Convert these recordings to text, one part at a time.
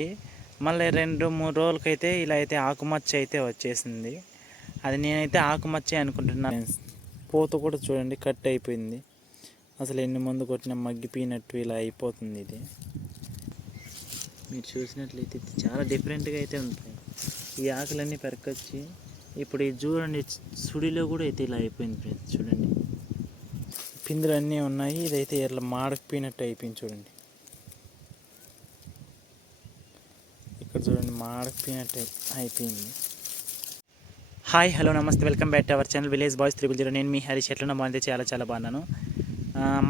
మళ్ళీ 2-3 రోజులకైతే ఇలా అయితే ఆకుమచ్చ అయితే వచ్చేసింది. అది నేనైతే ఆకుమచ్చే అనుకుంటున్నాను. పూత కూడా చూడండి కట్ అయిపోయింది. అసలు ఎన్ని మందు కొట్టినా మగ్గిపోయినట్టు ఇలా అయిపోతుంది. ఇది మీరు చూసినట్లయితే చాలా డిఫరెంట్గా అయితే ఉంటాయి. ఈ ఆకులన్నీ పెరకొచ్చి ఇప్పుడు ఇది చూడండి, సుడిలో కూడా అయితే ఇలా అయిపోయింది ఫ్రెండ్స్. చూడండి పిందులు అన్నీ ఉన్నాయి. ఇదైతే ఇట్లా మాడకపోయినట్టు అయిపోయింది. చూడండి ఇక్కడ చూడండి మాడకపోయినట్టు అయిపోయింది. హాయ్ హలో నమస్తే, welcome back to our channel village boys 000. నేను మీ హరీష్. ఎట్లా బాగుంది, చాలా బాగున్నాను.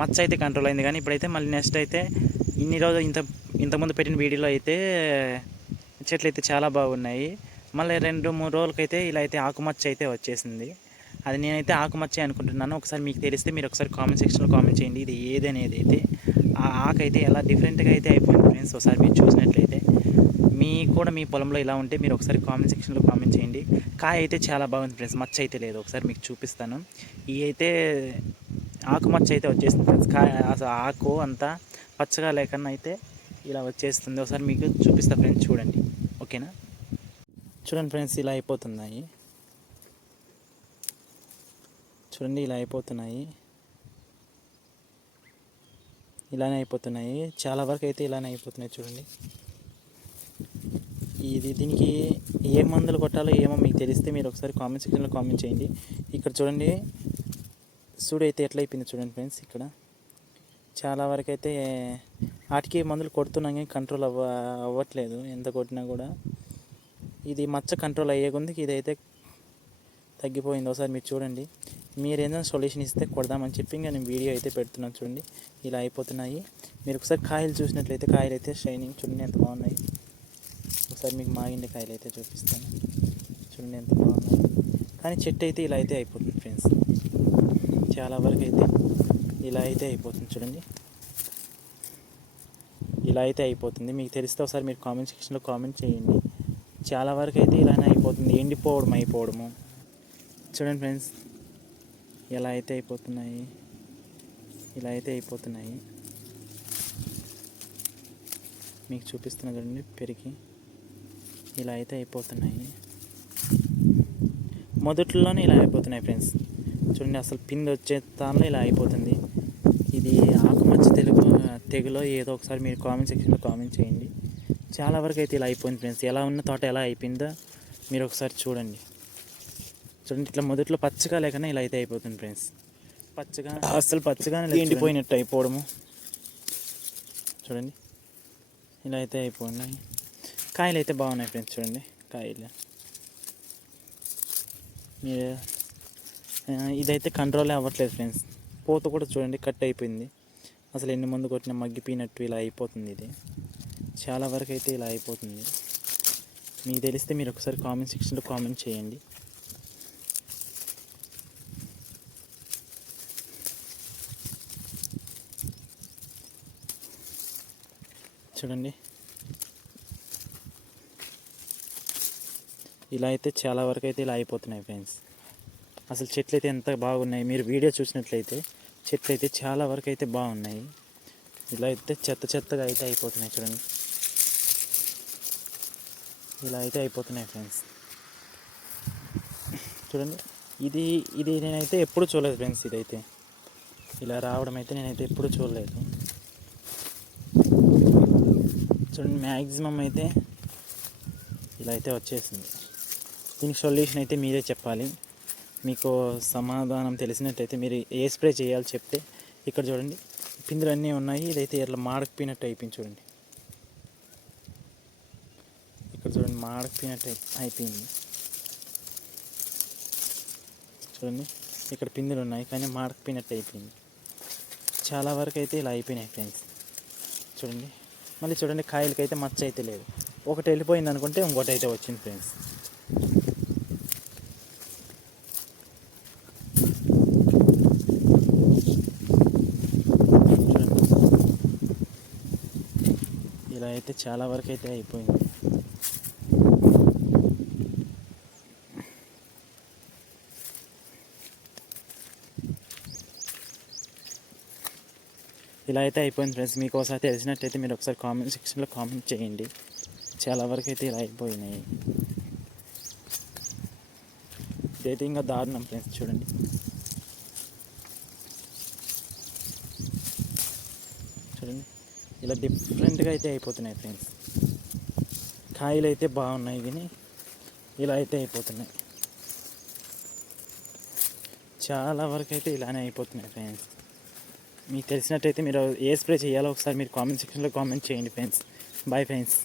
మచ్చ అయితే కంట్రోల్ అయింది, కానీ ఇప్పుడైతే మళ్ళీ నెక్స్ట్ అయితే ఇన్ని రోజులు ఇంతకుముందు పెట్టిన వీడియోలో అయితే చెట్లు అయితే చాలా బాగున్నాయి. మళ్ళీ 2-3 రోజులకైతే ఇలా అయితే ఆకుమచ్చ అయితే వచ్చేసింది. అది నేనైతే ఆకుమచ్చే అనుకుంటున్నాను. ఒకసారి మీకు తెలిస్తే మీరు ఒకసారి కామెంట్ సెక్షన్లో కామెంట్ చేయండి. ఇది ఏది అనేది అయితే ఆ ఆకు అయితే ఎలా డిఫరెంట్గా అయితే అయిపోయింది ఫ్రెండ్స్. ఒకసారి మీరు చూసినట్లయితే మీకు కూడా మీ పొలంలో ఇలా ఉంటే మీరు ఒకసారి కామెంట్ సెక్షన్లో కామెంట్ చేయండి. కాయ అయితే చాలా బాగుంది ఫ్రెండ్స్, మచ్చ అయితే లేదు. ఒకసారి మీకు చూపిస్తాను. ఇవి అయితే ఆకుమచ్చ అయితే వచ్చేసింది ఫ్రెండ్స్. కాయ అసలు ఆకు అంతా పచ్చగా లేకన్నా అయితే ఇలా వచ్చేస్తుంది. ఒకసారి మీకు చూపిస్తా ఫ్రెండ్స్, చూడండి. ఓకేనా? చూడండి ఫ్రెండ్స్, ఇలా అయిపోతున్నాయి. చూడండి ఇలా అయిపోతున్నాయి. ఇలానే అయిపోతున్నాయి. చాలా వరకు అయితే ఇలానే అయిపోతున్నాయి. చూడండి దీనికి ఏ మందులు కొట్టాలో ఏమో మీకు తెలిస్తే మీరు ఒకసారి కామెంట్ సెక్షన్లో కామెంట్ చేయండి. ఇక్కడ చూడండి సూడు అయితే ఎట్లా అయిపోయింది చూడండి ఫ్రెండ్స్. ఇక్కడ చాలా వరకు అయితే వాటికి మందులు కొడుతున్నాం కానీ కంట్రోల్ అవ్వట్లేదు. ఎంత కొట్టినా కూడా ఇది మచ్చ కంట్రోల్ అయ్యే కొద్దికి ఇదైతే తగ్గిపోయింది. ఒకసారి మీరు చూడండి. మీరు ఏదైనా సొల్యూషన్ ఇస్తే కొడదామని చెప్పి ఇంకా నేను వీడియో అయితే పెడుతున్నాను. చూడండి ఇలా అయిపోతున్నాయి. మీరు ఒకసారి కాయలు చూసినట్లయితే కాయలు అయితే షైనింగ్ చూడండి ఎంత బాగున్నాయి. ఒకసారి మీకు మాగిండే కాయలు అయితే చూపిస్తాను. చూడండి ఎంత బాగున్నాయి. కానీ చెట్టు అయితే ఇలా అయితే అయిపోతుంది ఫ్రెండ్స్. చాలా వరకు అయితే ఇలా అయితే అయిపోతుంది. చూడండి ఇలా అయితే అయిపోతుంది. మీకు తెలిస్తే ఒకసారి మీరు కామెంట్ సెక్షన్లో కామెంట్ చేయండి. చాలా వరకు అయితే ఇలానే అయిపోతుంది, అయిపోవడము. చూడండి ఫ్రెండ్స్ ఎలా అయితే అయిపోతున్నాయి. ఇలా అయితే అయిపోతున్నాయి. మీకు చూపిస్తున్నా చూడండి, పెరిగి ఇలా అయితే అయిపోతున్నాయి. మొదట్లోనే ఇలా అయిపోతున్నాయి ఫ్రెండ్స్. చూడండి అసలు పిండి వచ్చే స్థానంలో ఇలా అయిపోతుంది. ఇది ఆకుమచ్చ తెగులో ఏదో ఒకసారి మీరు కామెంట్ సెక్షన్లో కామెంట్ చేయండి. చాలా వరకు అయితే ఇలా అయిపోయింది ఫ్రెండ్స్. ఎలా ఉన్న తోట ఎలా అయిపోయిందో మీరు ఒకసారి చూడండి. చూడండి ఇట్లా మొదట్లో పచ్చగా లేకన్నా ఇలా అయితే అయిపోతుంది ఫ్రెండ్స్. అసలు పచ్చగానే ఎండిపోయినట్టు అయిపోవడము. చూడండి ఇలా అయితే అయిపోయినాయి. కాయలు అయితే బాగున్నాయి ఫ్రెండ్స్. చూడండి కాయలు మీరు ఇదైతే కంట్రోల్ అవ్వట్లేదు ఫ్రెండ్స్. పూత కూడా చూడండి కట్ అయిపోయింది. అసలు ఎన్ని మందు కొట్టినా మగ్గిపోయినట్టు ఇలా అయిపోతుంది. ఇది చాలా వరకు అయితే ఇలా అయిపోతుంది. మీకు తెలిస్తే మీరు ఒకసారి కామెంట్ సెక్షన్లో కామెంట్ చేయండి. చూడండి ఇలా అయితే చాలా వరకు అయితే ఇలా అయిపోతున్నాయి ఫ్రెండ్స్. అసలు చెట్లు అయితే ఎంత బాగున్నాయి. మీరు వీడియో చూసినట్లయితే చెట్లు అయితే చాలా వరకు అయితే బాగున్నాయి. ఇలా అయితే చెత్తగా అయితే అయిపోతున్నాయి. చూడండి ఇలా అయితే అయిపోతున్నాయి ఫ్రెండ్స్. చూడండి ఇది నేనైతే ఎప్పుడు చూడలేదు ఫ్రెండ్స్. ఇదైతే ఇలా రావడం అయితే నేనైతే ఎప్పుడు చూడలేదు. చూడండి మ్యాక్సిమం అయితే ఇలా అయితే వచ్చేసింది. దీనికి సొల్యూషన్ అయితే మీరే చెప్పాలి. మీకు సమాధానం తెలిసినట్టయితే మీరు ఏ స్ప్రే చేయాలో చెప్తే. ఇక్కడ చూడండి పిందులు అన్నీ ఉన్నాయి. ఇదైతే ఇట్లా మాడకపోయినట్టు అయిపోయింది. చూడండి ఇక్కడ చూడండి మాడకపోయినట్టు అయిపోయింది. చూడండి ఇక్కడ పిందులు ఉన్నాయి కానీ మాడకపోయినట్టు అయిపోయింది. చాలా వరకు అయితే ఇలా అయిపోయినాయి ఫ్రెండ్స్. చూడండి మళ్ళీ చూడండి కాయలకైతే మచ్చ అయితే లేదు. ఒకటి వెళ్ళిపోయింది అనుకుంటే ఇంకోటి అయితే వచ్చింది ఫ్రెండ్స్. ఇలా అయితే చాలా వరకు అయితే అయిపోయింది. ఇలా అయితే అయిపోయింది ఫ్రెండ్స్. మీకు ఒకసారి తెలిసినట్టయితే మీరు ఒకసారి కామెంట్ సెక్షన్లో కామెంట్ చేయండి. చాలా వరకు అయితే ఇలా అయిపోయినాయి. ఇదైతే ఇంకా దారుణం ఫ్రెండ్స్, చూడండి. చూడండి ఇలా డిఫరెంట్గా అయితే అయిపోతున్నాయి ఫ్రెండ్స్. కాయలు అయితే బాగున్నాయి కానీ ఇలా అయితే అయిపోతున్నాయి. చాలా వరకు అయితే ఇలానే అయిపోతున్నాయి ఫ్రెండ్స్. మీకు తెలిసినట్టయితే మీరు ఏ స్ప్రే చేయాలో ఒకసారి మీరు కామెంట్ సెక్షన్లో కామెంట్ చేయండి ఫ్రెండ్స్. Bye friends.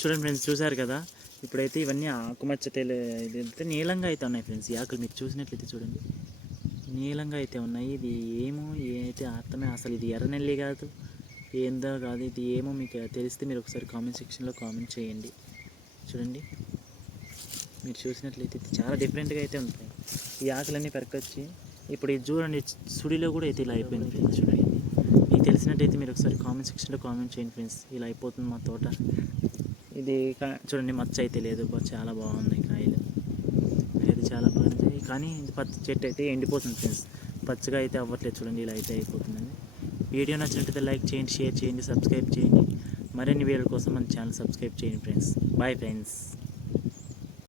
చూడండి ఫ్రెండ్స్, చూసారు కదా, ఇప్పుడైతే ఇవన్నీ ఆకుమచ్చ ఇదైతే నీలంగా అయితే ఉన్నాయి ఫ్రెండ్స్. ఈ ఆకులు మీరు చూసినట్లయితే చూడండి, నీలంగా అయితే ఉన్నాయి. ఇది ఏమో అయితే అర్థమే, అసలు ఇది ఎర్రనెల్లి కాదు, ఏందో కాదు, ఇది ఏమో మీకు తెలిస్తే మీరు ఒకసారి కామెంట్ సెక్షన్లో కామెంట్ చేయండి. చూడండి, మీరు చూసినట్లయితే ఇది చాలా డిఫరెంట్గా అయితే ఉంటాయి. ఈ ఆకులన్నీ పెరకొచ్చి ఇప్పుడు ఇది చూడండి, సుడిలో కూడా అయితే ఇలా అయిపోయింది ఫ్రెండ్స్. చూడండి, మీకు తెలిసినట్టయితే మీరు ఒకసారి కామెంట్ సెక్షన్లో కామెంట్ చేయండి ఫ్రెండ్స్. ఇలా అయిపోతుంది మా తోట. ఇది చూడండి, మచ్చ అయితే లేదు, చాలా బాగున్నాయి కాయలు అయితే చాలా బాగున్నాయి. కానీ ఇది పచ్చ చెట్టు అయితే ఎండిపోతుంది ఫ్రెండ్స్, పచ్చగా అయితే అవ్వట్లేదు. చూడండి, ఇలా అయితే అయిపోతుందండి. వీడియో నచ్చినట్లయితే లైక్ చేయండి, షేర్ చేయండి, సబ్స్క్రైబ్ చేయండి. మరిన్ని వీడియోల కోసం మన ఛానల్ సబ్స్క్రైబ్ చేయండి ఫ్రెండ్స్. Bye friends.